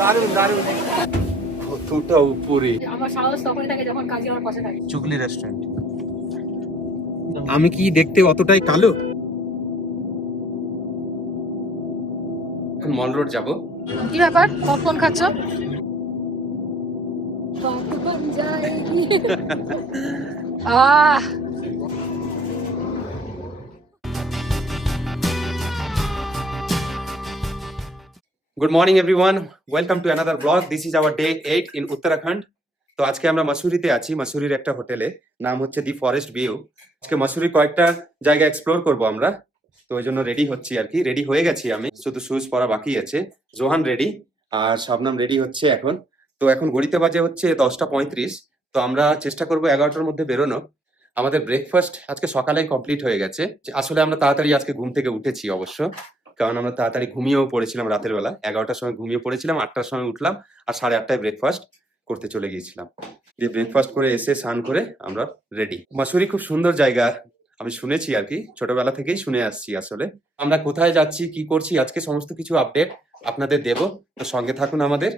দারুণ দারুণ কতটা উপরে। আমার সাহস তখনই থাকে যখন কাজী আমার পাশে থাকে। চুগলি রেস্টুরেন্ট। আমি কি দেখতে অতটাই কালো? মল রোড যাব। কি ব্যাপার, পপকর্ন খাচ্ছ? পপকর্ন যায়নি। Ah good morning everyone, welcome to another blog. This is our day 8 in Uttarakhand. তো আজকে আমরা মাসুরিতে আছি, মাসুরির একটা হোটেলে, নাম হচ্ছে দি ফরেস্ট ভিউ। আজকে মাসুরির কয়েকটা জায়গা এক্সপ্লোর করব আমরা, তো ওই জন্য রেডি হচ্ছি আর কি। রেডি হয়ে গেছি আমি, শুধু শুজ পরা বাকি আছে। জোহান রেডি আর শবনম রেডি হচ্ছে এখন। তো এখন ঘড়িতে বাজে হচ্ছে 10:35। তো আমরা চেষ্টা করব 11টার মধ্যে বেরোনো। আমাদের ব্রেকফাস্ট আজকে সকালেই কমপ্লিট হয়ে গেছে। আসলে আমরা তাড়াতাড়ি আজকে ঘুম থেকে উঠেছি অবশ্য, কারণ আমরা তাড়াতাড়ি ঘুমিয়েও পড়েছিলাম রাতের বেলা। 11টার সময় ঘুমিয়ে পড়েছিলাম, 8টার সময় উঠলাম আর 8:30টায় ব্রেকফাস্ট করতে চলে গিয়েছিলাম। দিয়ে ব্রেকফাস্ট করে এসে স্নান করে আমরা রেডি। মাসুরি খুব সুন্দর জায়গা, আমি শুনেছি আর কি, ছোটবেলা থেকেই শুনে আসছি। আসলে আমরা কোথায় যাচ্ছি, কি করছি, আজকে সমস্ত কিছু আপডেট আপনাদের দেব। তো সঙ্গে থাকুন আমাদের,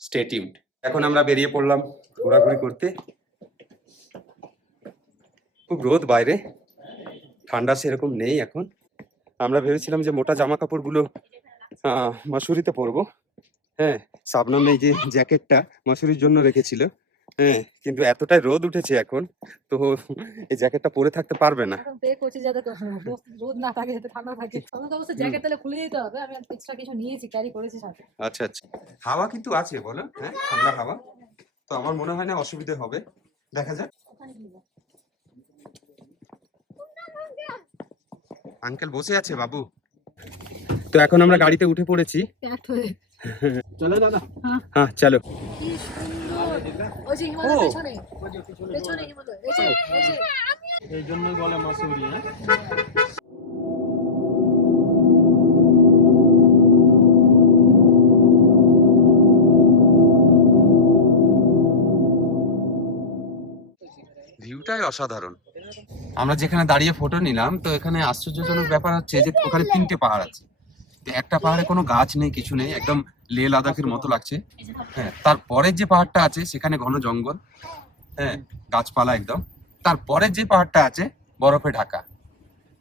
স্টে টিউনড। এখন আমরা বেরিয়ে পড়লাম ঘোরাঘুরি করতে। খুব রোদ বাইরে, ঠান্ডা সেরকম নেই এখন। আমরা ভেবেছিলাম যে মোটা জামা কাপড়গুলো মাসুরিতে পরবো। হ্যাঁ, শাবনম এই যে জ্যাকেটটা মাসুরির জন্য রেখেছিল। হ্যাঁ, কিন্তু এতটাই রোদ উঠেছে এখন, তো এই জ্যাকেটটা পরে থাকতে পারবে না। এখন পে করছি যাতে রোদ না থাকে, যাতে ঠান্ডা থাকে। আমার তো অবশ্য জ্যাকেট তাহলে খুলে দিতে হবে। আমি এক্সট্রা কিছু নিয়েছি, ক্যারি করেছি সাথে। আচ্ছা আচ্ছা, হাওয়া কিন্তু আছে বলো, হ্যাঁ ঠান্ডা হাওয়া। তো আমার মনে হয় না অসুবিধা হবে, দেখা যাক। আঙ্কেল বসে আছে বাবু। তো এখন আমরা গাড়িতে উঠে পড়েছি। চলো দাদা। হ্যাঁ চলো। কি সুন্দর। ওই যে হিমালয় পেছনে, পেছনে হিমালয়, এই যে এই যে। এই জন্যই বলে মাসুরি। হ্যাঁ, ভিউটাই অসাধারণ। আমরা যেখানে দাঁড়িয়ে ফটো নিলাম, তো এখানে আশ্চর্যজনক ব্যাপার হচ্ছে যে ওখানে 3টে পাহাড় আছে। তো একটা পাহাড়ে কোনো গাছ নেই, কিছু নেই, একদম লেহ লাদাখের মতো লাগছে। হ্যাঁ, তারপরের যে পাহাড়টা আছে সেখানে ঘন জঙ্গল, হ্যাঁ গাছপালা একদম। তারপরের যে পাহাড়টা আছে বরফে ঢাকা,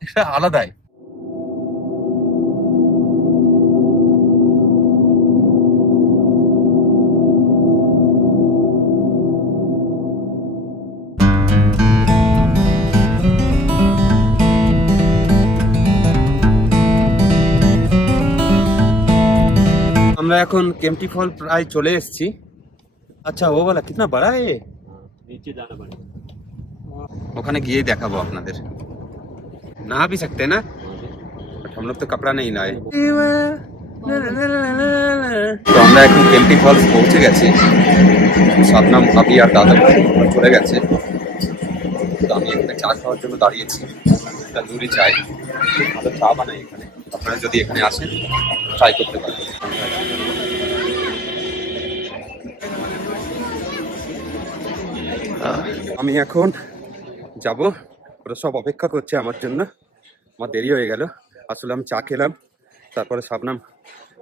এটা আলাদাই। আমরা এখন কেম্পটি ফল প্রায় চলে এসেছি। আচ্ছা ও বলা কিতনা বড়া এ, নিচে জানা পড়ে, ওখানে গিয়ে দেখাবো আপনাদের। না भी सकते ना, बट हम लोग तो कपड़ा नहीं लाए। তো আমরা এখন কেম্পটি ফলস পৌঁছে গেছি। শবনম, ভাবি আর দাদা চলে গেছে। তো আমি এখানে চা খাওয়ার জন্য দাঁড়িয়েছি। তন্দুরি চাই, খুব ভালো চা বানাই এখানে। আপনারা যদি এখানে আসেন ট্রাই করতে পারেন। আমি এখন যাব, ওরা সব অপেক্ষা করছে আমার জন্য। আমার দেরি হয়ে গেল। আসলে আমি চা খেলাম, তারপরে শবনম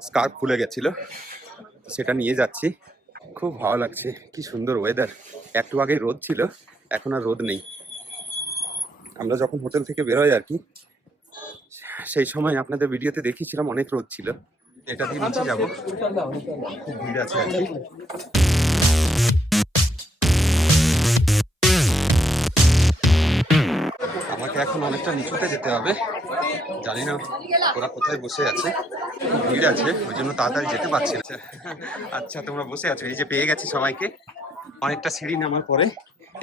স্কার্ফ খুলে গেছিল, সেটা নিয়ে যাচ্ছি। খুব ভালো লাগছে, কি সুন্দর ওয়েদার। একটু আগেই রোদ ছিল, এখন আর রোদ নেই। আমরা যখন হোটেল থেকে বেরোই আর কি, সেই সময় আপনাদের ভিডিওতে দেখিয়েছিলাম অনেক রোদ ছিল। এটা দিয়ে নিচে যাবো, খুব ভিড় আছে আর কি। আমাকে এখন অনেকটা নিচুতে যেতে হবে, জানি না ওরা কোথায় বসে আছে। খুব ভিড় আছে, ওই জন্য তাড়াতাড়ি যেতে পারছি না। আচ্ছা তোমরা বসে আছো, এই যে পেয়ে গেছি সবাইকে। অনেকটা সিঁড়ি নামার পরে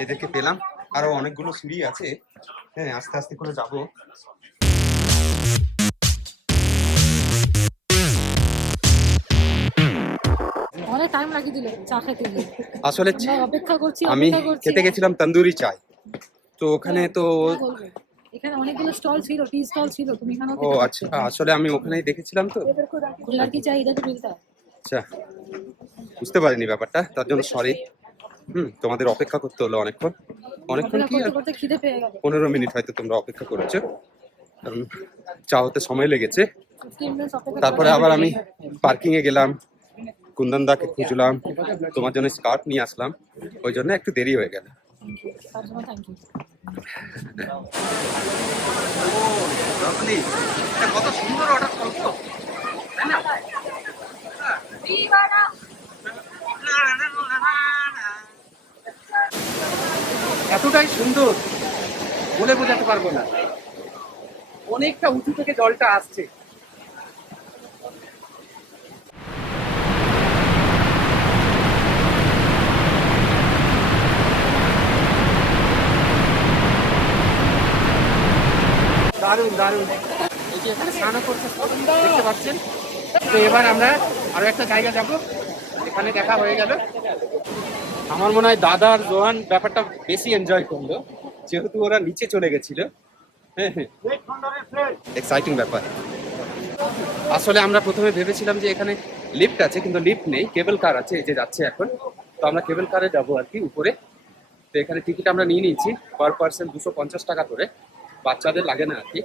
এদেরকে পেলাম, আরো অনেকগুলো সিঁড়ি আছে। হ্যাঁ, আস্তে আস্তে করে যাবো। অনেক টাইম লাগিয়ে দিল চা খেতে গিয়ে। আসলে আমরা অপেক্ষা করছি, আমি অপেক্ষা করছি। খেতে গেছিলাম তন্দুরি চাই, তো ওখানে তো কি বলবো? এখানে অনেকগুলো স্টল ছিল, টি স্টল ছিল, তুমি এখানেও ও খেতে পারো। আচ্ছা, আসলে আমি ওখানেই দেখেছিলাম তো। লড়কি চাই ইধর তো মিলতা है। আচ্ছা, বুঝতে পারিনি ব্যাপারটা, তার জন্য সরি। তোমাদের অপেক্ষা করতে হলো অনেকক্ষণ। অনেকক্ষণ অপেক্ষা কি করতে আর, করতে খিদে পেয়ে গেল। 15 মিনিট হয়তো তোমরা অপেক্ষা করেছো, কারণ চা হতে সময় লেগেছে। 15 মিনিট অপেক্ষা তারপরে আবার আমি পার্কিং এ গেলাম, কুন্দন দাকে খুঁজলাম, তোমার জন্য স্কার্ফ নিয়ে আসলাম, ওই জন্য একটু দেরি হয়ে গেল। তার জন্য থ্যাংক ইউ। কত সুন্দর অর্ডার করবো, তাই না? এতটাই সুন্দর বলে বোঝাতে পারবো না, অনেকটা উঁচু থেকে জলটা আসছে। দারুণ দারুণ, এই যে এখানে স্নান করছে দেখতে পাচ্ছেন। তো এবার আমরা আরো একটা জায়গা যাব, এখানে দেখা হয়ে গেল। আমার মনে হয় দাদা আর জোহান ব্যাপারটা বেশি এনজয় করলো, যেহেতু ওরা নিচে চলে গেছিল। এক্সাইটিং ব্যাপার। আসলে আমরা প্রথমে ভেবেছিলাম যে এখানে লিফট আছে, কিন্তু লিফট নেই, কেবল কার আছে, এই যে যাচ্ছে এখন। তো আমরা কেবল কারে যাবো আর কি উপরে। তো এখানে টিকিট আমরা নিয়ে নিয়েছি পার পার্সন 250 টাকা করে, বাচ্চাদের লাগে না আর কি,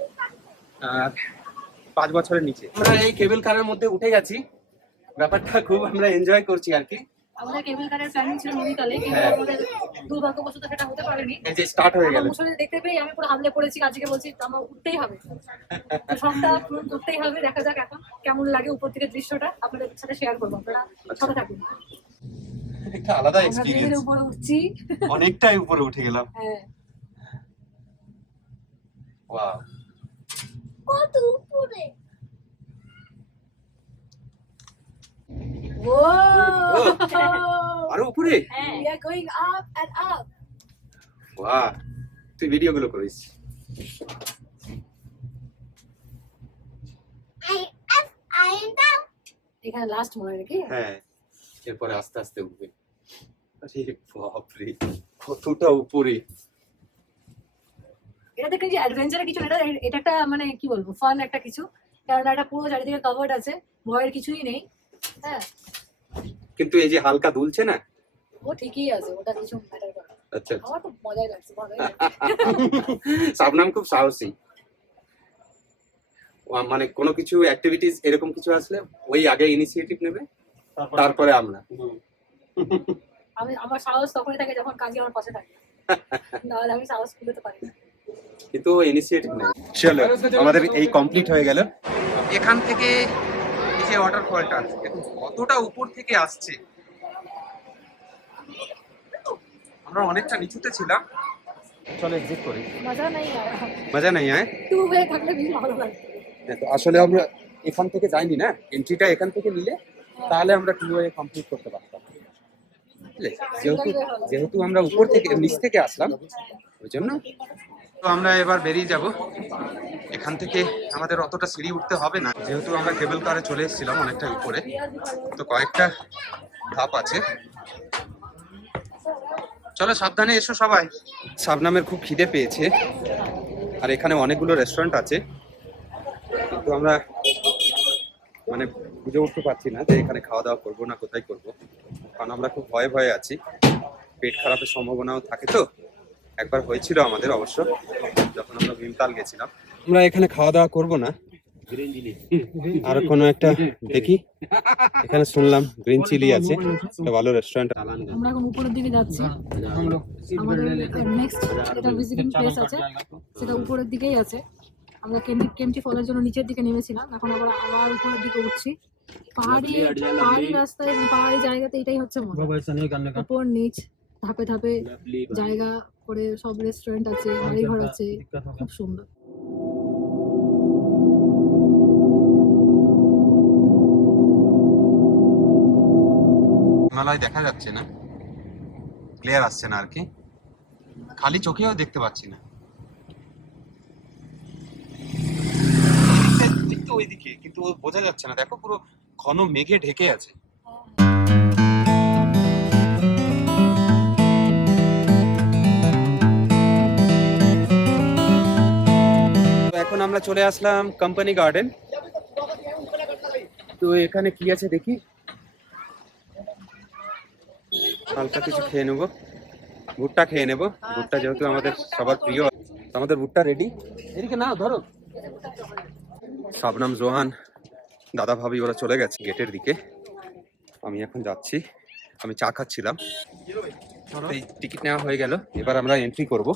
আর 5 বছরের নিচে। আমরা এই কেবল কারের মধ্যে উঠে গেছি, ব্যাপারটা খুব আমরা এনজয় করছি আর কি। আমাদের কেবল কারের প্ল্যানিং ছিল নদীকালে, কিন্তু হ্যাঁ। আমাদের দুর্ভাগ্যবশত সেটা হতে পারেনি। এই যে স্টার্ট হয়ে গেল। আমার মুসলে দেখতে পেয়ে আমি পুরো হাবলে পড়েছি, আজকে বলছি আমার উঠতেই হবে, তো সবটা পূরণ করতেই হবে। দেখা যাক এখন কেমন লাগে উপর থেকে দৃশ্যটা, আপনাদের সাথে শেয়ার করবো, আপনারা সাথে থাকুন। একটা আলাদা আমরা ধীরে ধীরে এক্সপেরিয়েন্স, উপরে উঠছি। অনেকটাই উপরে উঠে গেলাম। হ্যাঁ, ওয়াও, কত উপরে! আরো উপরে। We are going up and up. Wow, তুই ভিডিও গুলো করিস। এখানে লাস্ট মনে হয় নাকি? হ্যাঁ, এরপরে আস্তে আস্তে উঠবে। আরে বাপরে, কতটা উপরে! এটা দেখেন যে অ্যাডভেঞ্চারের কিছু না, এটা একটা মানে কি বলবো, ফান একটা কিছু, কারণ এটা পুরো চারিদিকে কভার্ড আছে, ভয়ের কিছুই নেই। হ্যাঁ, কিন্তু এই যে হালকা দুলছে না। ও ঠিকই আছে, ওটা কিছু ম্যাটার করে না। আচ্ছা, আমার তো মজাই লাগছে, ভালোই লাগছে। শাবনাম খুব সাহসী, মানে কোনো কিছু অ্যাক্টিভিটিস এরকম কিছু আসলে ওই আগে ইনিশিয়েটিভ নেবে, তারপরে আমরা। আমার সাহস তখনই থাকে যখন কাজী আমার পাশে থাকে, নাহলে আমি সাহস করতে পারি না। কিন্তু ইনিশিয়েটিভ নেই। চলো, আমাদের এই কমপ্লিট হয়ে গেল। এখান থেকে এই যে ওয়াটারফলটা দেখুন কতটা উপর থেকে আসছে। আমরা অনেকটা নিচুতে ছিলাম। চলো এক্সিট করি। মজা নেই আর মজা নেই হ্যাঁ। টু ওয়ে থাকলে বেশি ভালো লাগতো। তো আসলে আমরা এখান থেকে যাইনি না, এন্ট্রিটা এখান থেকে নিলে তাহলে আমরা টু ওয়ে কমপ্লিট করতে পারতাম। বুঝলে? যেহেতু আমরা উপর থেকে নিচ থেকে আসলাম, ওই জন্য। তো আমরা এবার বেরিয়ে যাব এখান থেকে। আমাদের অতটা সিঁড়ি উঠতে হবে না, যেহেতু আমরা কেবল কারে চলে এসেছিলাম অনেকটা উপরে। তো কয়েকটা ধাপ আছে। চলো সাবধানে এসো সবাই। শাবনামের খুব খিদে পেয়েছে, আর এখানে অনেকগুলো রেস্টুরেন্ট আছে, কিন্তু আমরা মানে বুঝে উঠতে পারছি না যে এখানে খাওয়া দাওয়া করবো না কোথায় করবো, কারণ আমরা খুব ভয়ে ভয়ে আছি। পেট খারাপের সম্ভাবনাও থাকে। তো একবার হয়েছিল আমাদের অবশ্য, যখন আমরা ভীমতাল গেছিলাম। আমরা এখানে খাওয়া দাওয়া করবো না, আর কোনো একটা দেখি। এখানে শুনলাম গ্রিন চিলি আছে, একটা ভালো রেস্টুরেন্ট। আমরা এখন উপরের দিকে যাচ্ছি। আমাদের নেক্সট যেটা ভিজিটিং প্লেস আছে সেটা উপরের দিকেই আছে। আমরা কেমটি ফলের জন্য নিচের দিকে নেমেছিলাম, এখন আবার উপরের দিকে উঠছি। পাহাড়ি রাস্তায়, মানে পাহাড়ি জায়গাতে এটাই হচ্ছে মজা, উপর নিচ ধাপে ধাপে জায়গা করে সব রেস্টুরেন্ট আছে, বাড়িঘর আছে, খুব সুন্দর। হিমালয় দেখা যাচ্ছে না, ক্লিয়ার আসছে না আর কি, খালি চোখেও দেখতে পাচ্ছি না। দেখতে ওইদিকে, কিন্তু বোঝা যাচ্ছে না, দেখো পুরো ঘন মেঘে ঢেকে আছে। এখন আমরা চলে আসলাম কোম্পানি গার্ডেন। তো এখানে কি আছে দেখি, হালকা কিছু খেয়ে নেবো, ভুট্টা খেয়ে নেবো। ভুট্টা যেহেতু আমাদের সবার প্রিয়, আমাদের ভুট্টা রেডি। এদিকে নাও ধরো। শাবনাম, জোহান, দাদা ভাবি ওরা চলে গেছে গেটের দিকে, আমি এখন যাচ্ছি, আমি চা খাচ্ছিলাম, এই টিকিট নেওয়া হয়ে গেল, এবার আমরা এন্ট্রি করব।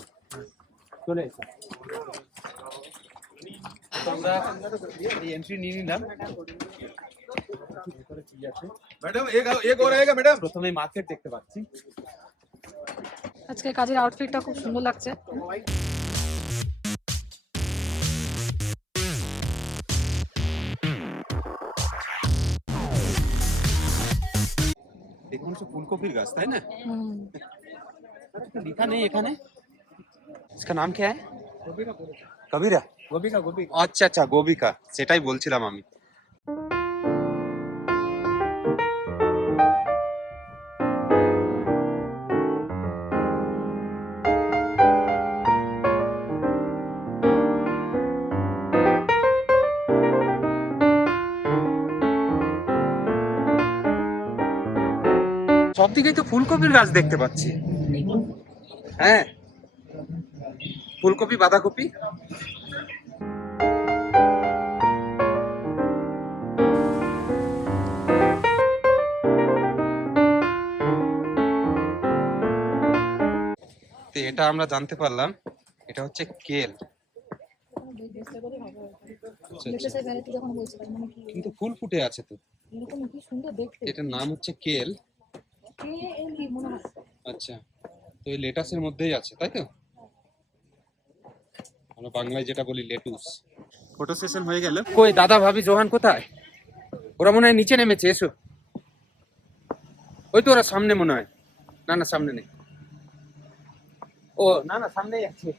চলে এসো, আমরা এই এন্ট্রি নিয়ে নিলাম। ম্যাডাম এক और आएगा ম্যাডাম। প্রথমে মার্কেট দেখতে পাচ্ছি। আজকে কাজের আউটফিটটা খুব সুন্দর লাগছে। দেখুন সব ফুলকপির গাছ, তাই না? হুম। लिखा नहीं এখানে, इसका नाम क्या है? কবিরা। গোবি। আচ্ছা আচ্ছা, গোবিকা, সেটাই বলছিলাম আমি। সব দিকেই তো ফুলকপির গাছ দেখতে পাচ্ছি। হ্যাঁ, ফুলকপি, বাঁধাকপি। তো এটা আমরা জানতে পারলাম, এটা হচ্ছে কেল। কিন্তু ফুল ফুটে আছে তো, এটার নাম হচ্ছে কেল। আচ্ছা, তো এই লেটাসের মধ্যেই আছে, তাই তো? আমরা বাংলায় যেটা বলি লেটুস। ফটো সেশন হয়ে গেল। কই দাদা ভাবি জোহান কোথায়? ওরা মনে হয় নিচে নেমেছে, এসো। ওই তো ওরা সামনে মনে হয়। না না, সামনে নেই। ও না না, সামনেই আছে।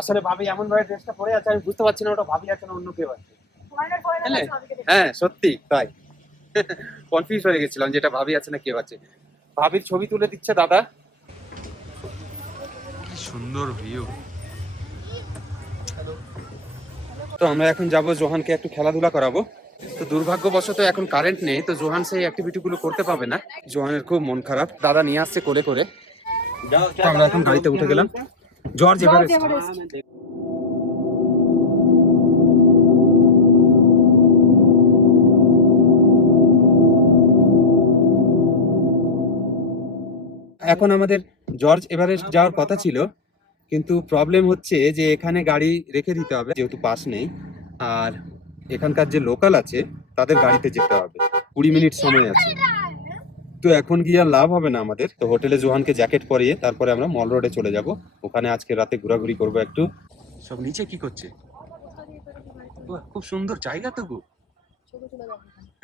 আসলে ভাবি এমন ভাবে ড্রেসটা পরে আছে, আমি বুঝতে পারছি না ওটা ভাবি আছে না অন্য কেউ আছে। হ্যাঁ সত্যি তাই, কনফিউজ হয়ে গেছিলাম যেটা ভাবি আছে না কেউ আছে। ভাবির ছবি তুলে দিচ্ছে দাদা। কি সুন্দর ভিউ। তো আমরা এখন যাব, জোহানকে একটু খেলাধুলা করাবো। তো দুর্ভাগ্যবশত এখন কারেন্ট নেই, তো জোহান সেই অ্যাক্টিভিটি গুলো করতে পাবে না। জোহানের খুব মন খারাপ, দাদা নিয়ে আসছে কোলে করে। তো আমরা এখন গাড়িতে উঠে গেলাম। George Everest. এখন আমাদের জর্জ এভারেস্ট যাওয়ার কথা ছিল, কিন্তু প্রবলেম হচ্ছে যে এখানে গাড়ি রেখে দিতে হবে যেহেতু পাস নেই, আর এখানকার যে লোকাল আছে তাদের গাড়িতে যেতে হবে। 20 মিনিট সময় আছে, তো এখন গিয়ে আর লাভ হবে না আমাদের। তো হোটেলে জোহানকে জ্যাকেট পরিয়ে তারপরে আমরা মল রোডে চলে যাব, ওখানে আজকে রাতে ঘোরাঘুরি করবো একটু। সব নিচে কি করছে? বাহ, খুব সুন্দর জায়গা তো গো।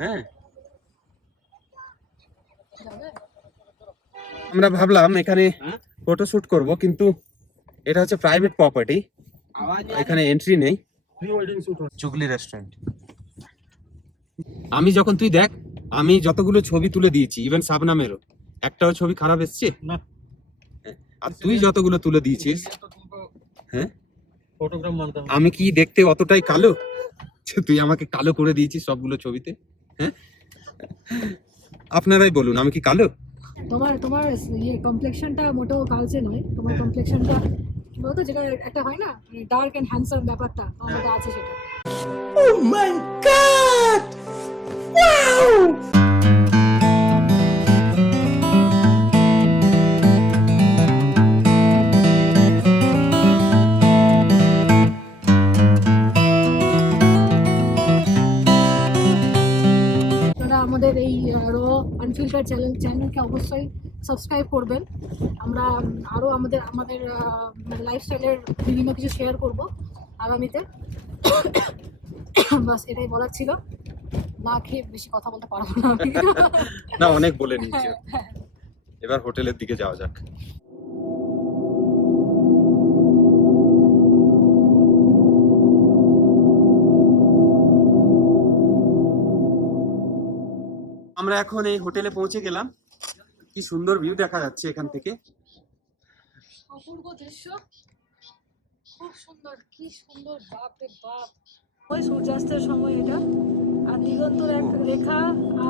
হ্যাঁ, আমরা ভাবলাম এখানে ফটো শুট করব, কিন্তু এটা হচ্ছে প্রাইভেট প্রপার্টি, এখানে এন্ট্রি নেই। চুগলি রেস্টুরেন্ট। আমি যখন, তুই দেখ, আমি যতগুলো ছবি তুলে দিয়েছি, ইভেন শাবনামেরও একটাও ছবি খারাপ এসছে না। আর তুই যতগুলো তুলে দিয়েছিস, হ্যাঁ, আমি কি দেখতে অতটাই কালো? তুই আমাকে কালো করে দিয়েছিস সবগুলো ছবিতে। হ্যাঁ, আপনারাই বলুন, আমি কি কালো? তোমার তোমার ইয়ে কমপ্লেক্সনটা মোটেও কালচে নয়, তোমার কমপ্লেক্সনটা কি বলতো, যেটা একটা হয় না ডার্ক এন্ড হ্যান্ডসাম ব্যাপারটা, তোমার মধ্যে আছে সেটা। ও মাই গড, ওয়াও! আমাদের এই র আনফিল্টার চ্যানেলকে অবশ্যই সাবস্ক্রাইব করবেন। আমরা আরও আমাদের লাইফস্টাইলের বিভিন্ন কিছু শেয়ার করব আগামীতে। বাস এটাই বলার ছিল, না খেয়ে বেশি কথা বলতে পারবো না। না, অনেক বলে নিয়েছি। এবার হোটেলের দিকে যাওয়া যাক। আমরা এখন এই হোটেলে পৌঁছে গেলাম। কি সুন্দর ভিউ দেখা যাচ্ছে এখান থেকে। অপূর্ব দৃশ্য, খুব সুন্দর, কি সুন্দর, বাপ রে বাপ। ওই সূর্যাস্তের সময় এটা, আর দিগন্তর এক রেখা,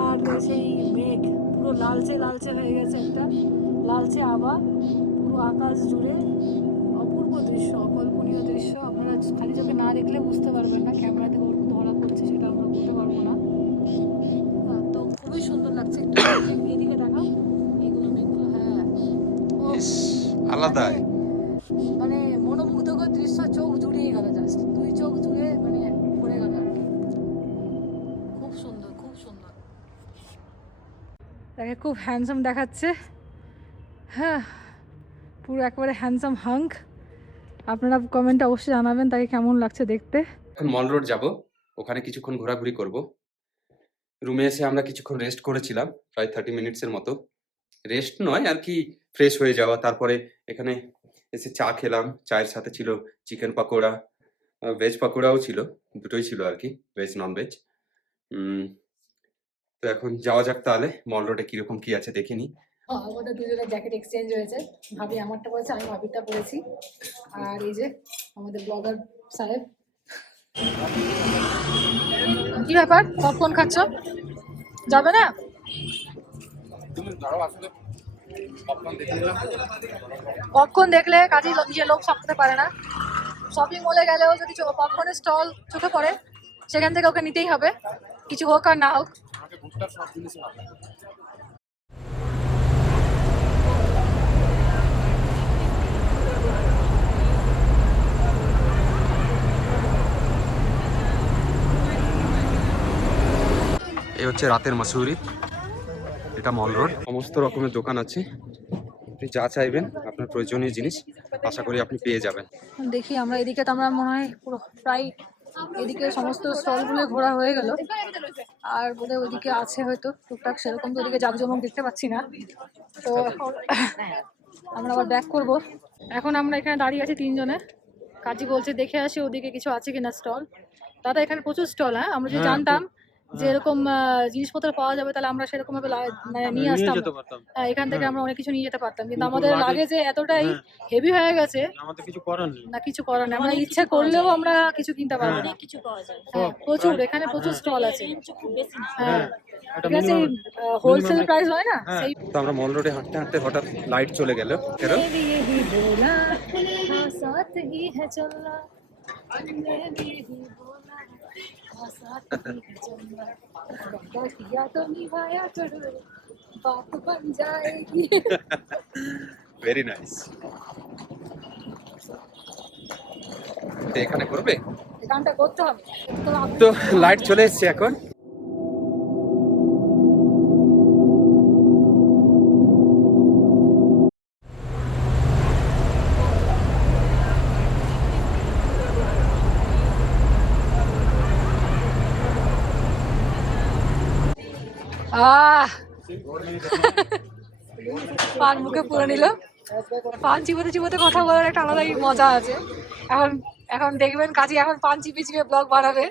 আর সেই মেঘ পুরো লালচে লালচে হয়ে গেছে, একটা লালচে আভা পুরো আকাশ জুড়ে। অপূর্ব দৃশ্য, অকল্পনীয় দৃশ্য। আপনারা খালি চোখে না দেখলে বুঝতে পারবেন না, ক্যামেরাতে ধরা পড়ছে সেটা আমরা বলতে পারবো না। তো খুবই সুন্দর লাগছে। होता है। মানে মনোমুগ্ধকর দৃশ্য, চোখ জুড়িয়ে গেল, জাস্ট দুই চোখ জুড়ে মানে পড়ে গেল আর কি। খুব সুন্দর, খুব সুন্দর। তাকে খুব হ্যান্ডসাম দেখাচ্ছে। হ্যাঁ, পুরো একেবারে হ্যান্ডসাম হাঙ্ক। আপনারা কমেন্টে অবশ্যই জানাবেন তাকে কেমন লাগছে দেখতে। এখন মল রোড যাব, ওখানে কিছুক্ষণ ঘোরাঘুরি করব। রুমে এসে আমরা কিছুক্ষণ রেস্ট করেছিলাম, প্রায় 30 মিনিটসের মতো। রেস্ট নয় আর কি, ফ্রেশ হয়ে যাওয়া। তারপরে এখানে এসে চা খেলাম, চায়ের সাথে ছিল চিকেন পাকোড়া, ভেজ পাকোড়াও ছিল, দুটোই ছিল আর কি, ভেজ নন ভেজ। তো এখন যাওয়া যাক তাহলে, মল রোডে কিরকম কি আছে দেখে নি। আমাদের দুজনের জ্যাকেট এক্সচেঞ্জ হয়েছে, ভাবি আমারটা পরেছে, আমি ভাবিরটা পরেছি। আর এই যে আমাদের ব্লগার সাহেব। কি ব্যাপার, পপকর্ন খাচ্ছ? যাবে না? পপকর্ন দেখলে কাজেই নিজের লোক সামলাতে পারে না। শপিং মলে গেলেও যদি পপকর্নের স্টল চোখে পড়ে, সেখান থেকে ওকে নিতেই হবে, কিছু হোক আর না হোক। এই হচ্ছে রাতের মাসুরি, এটা মল রোড। সমস্ত রকমের দোকান আছে, আপনি যা চাইবেন আপনার প্রয়োজনীয় জিনিস আশা করি আপনি পেয়ে যাবেন। দেখি আমরা এদিকে, তো আমরা মনে হয় পুরো প্রায় এদিকে সমস্ত স্টলগুলো ঘোরা হয়ে গেল। আর বোধহয় ওইদিকে আছে হয়তো টুকটাক, সেরকম তো ওদিকে জাঁকজমক দেখতে পাচ্ছি না। তো এখন আমরা আবার ব্যাক করব। এখন আমরা এখানে দাঁড়িয়ে আছি তিনজনে। কাজী বলছে দেখে আসি ওদিকে কিছু আছে কিনা স্টল। দাদা এখানে প্রচুর স্টল, হ্যাঁ আমরা যদি জানতাম যে এরকম জিনিসপত্র পাওয়া যাবে তাহলে আমরা সেরকম ভাবে মানে নিয়ে আসতাম। হ্যাঁ, এখান থেকে আমরা অনেক কিছু নিয়ে যেতে পারতাম, কিন্তু আমাদের লাগে যে এতটাই হেভি হয়ে গেছে, আমাদের কিছু করার নেই। না কিছু করার নেই। আমরা ইচ্ছা করলেও আমরা কিছু কিনতে পারবো না। কিছু পাওয়া যায়, হ্যাঁ প্রচুর, এখানে প্রচুর স্টল আছে। হ্যাঁ, এটা সেই হোলসেল প্রাইস হয় না সেই। তো আমরা মল রোডে হাঁটতে হাঁটতে হঠাৎ লাইট চলে গেল। কেন? Very nice. এখানে করবে, গানটা করতে হবে তো লাইট চলে এসছে এখন। পান মুখে পুরো নিল। পান চিবোতে চিবোতে কথা বলার একটা আলাদাই মজা আছে। এখন এখন দেখবেন কাজী এখন পান চিপে চিপে ব্লগ বানাবে।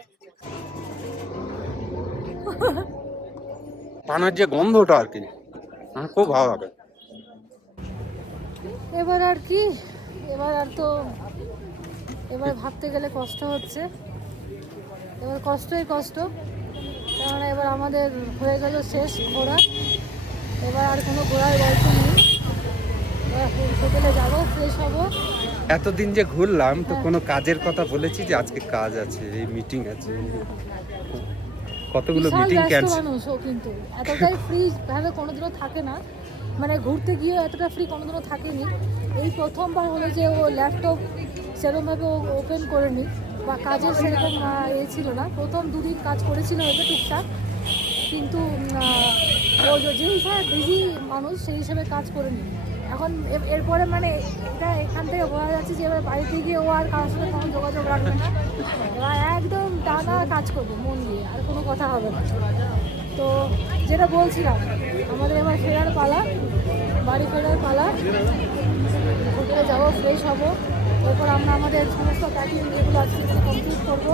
পানের যে গন্ধটা আর কি আমার খুব ভালো লাগে। এবার আর কি, এবার আর তো এবার ভাবতে গেলে কষ্ট হচ্ছে। এবার কষ্টই কষ্ট, কেননা এবার আমাদের হয়ে গেল শেষ ঘোরা। এবার আর কোনো ঘোরার গল্প নেই। এবার হোটেলে যাবো, ফ্রেশ হবো। এতদিন যে ঘুরলাম তো কোনো কাজের কথা বলেছি যে আজকে কাজ আছে, এই মিটিং আছে, কতগুলো বিশাল মিটিং ব্যস্ত ক্যান্সেল। মানুষ ও, কিন্তু এতটাই ফ্রি ভাবে কোনোদিনও থাকে না, মানে ঘুরতে গিয়ে এতটা ফ্রি কোনোদিনও থাকেনি। এই প্রথমবার হলো যে ও ল্যাপটপ সেরকমভাবে ওপেন করেনি, বা কাজের সেরকম ছিল না। প্রথম দুদিন কাজ করেছিল হয়তো টুকটাক, কিন্তু ও যে হিসাবে বিজি মানুষ সেই হিসাবে কাজ করেনি। এখন এরপরে মানে এটা এখান থেকে বোঝা যাচ্ছে যে এবার বাড়িতে গিয়ে ও আর কারোর সাথে কোনো যোগাযোগ রাখবে না, এবার একদম টানা কাজ করবে মন দিয়ে, আর কোনো কথা হবে না। তো যেটা বলছিলাম, আমাদের এবার ফেরার পালা, বাড়ি ফেরার পালা। হোটেলে যাবো, ফ্রেশ হবো, এরপর আমরা আমাদের সমস্ত প্যাকিং যেগুলো আছে সেগুলো কমপ্লিট করবো।